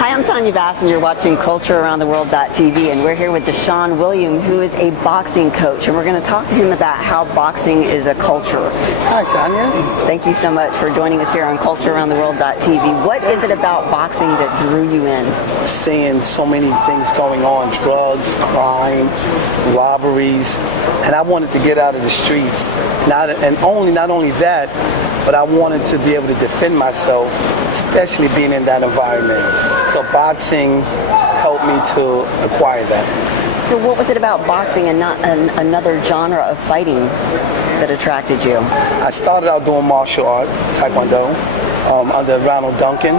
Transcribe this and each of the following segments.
Hi, I'm Sonia Bass, and you're watching CultureAroundTheWorld.tv, and we're here with Deshaun William, who is a boxing coach, and we're going to talk to him about how boxing is a culture. Hi, Sonia. Thank you so much for joining us here on CultureAroundTheWorld.tv. What is it about boxing that drew you in? Seeing so many things going on, drugs, crime, robberies, and I wanted to get out of the streets. Not only that, but I wanted to be able to defend myself, especially being in that environment. So boxing helped me to acquire that. So what was it about boxing and not another genre of fighting that attracted you? I started out doing martial art, Taekwondo, under Ronald Duncan.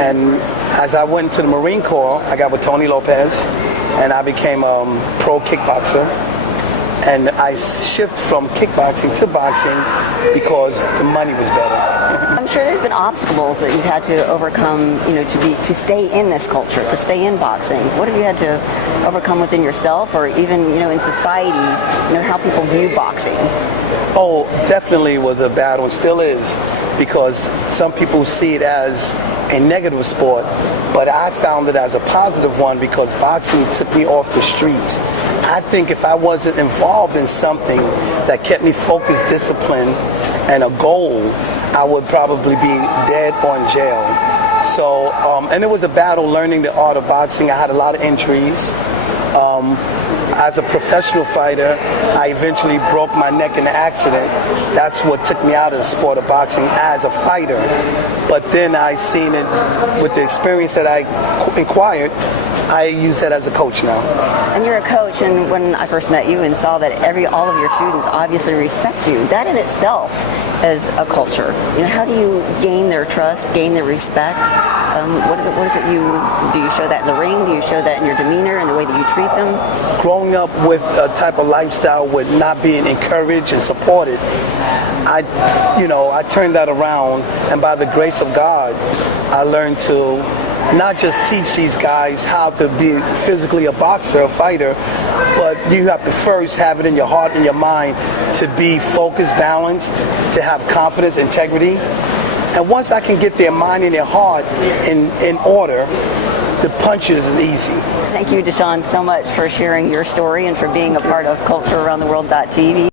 And as I went to the Marine Corps, I got with Tony Lopez, and I became a pro kickboxer. And I shifted from kickboxing to boxing because the money was better. I'm sure there's been obstacles that you've had to overcome, to stay in this culture, to stay in boxing. What have you had to overcome within yourself, or even, in society, how people view boxing? Oh, definitely was a bad one, still is, because some people see it as a negative sport, but I found it as a positive one because boxing took me off the streets. I think if I wasn't involved in something that kept me focused, disciplined, and a goal, I would probably be dead or in jail. So, and it was a battle learning the art of boxing. I had a lot of injuries. As a professional fighter, I eventually broke my neck in an accident. That's what took me out of the sport of boxing as a fighter. But then I seen it with the experience that I acquired. I use that as a coach now. And you're a coach, and when I first met you and saw that all of your students obviously respect you, that in itself is a culture. How do you gain their trust, gain their respect? What is it you do? You show that in the ring? Do you show that in your demeanor and the way that you treat them? Growing up with a type of lifestyle with not being encouraged and supported, I turned that around, and by the grace of God, I learned to not just teach these guys how to be physically a boxer, a fighter, but you have to first have it in your heart and your mind to be focused, balanced, to have confidence, integrity. And once I can get their mind and their heart in order, the punches is easy. Thank you, Deshaun, so much for sharing your story and for being a part of CultureAroundTheWorld.tv.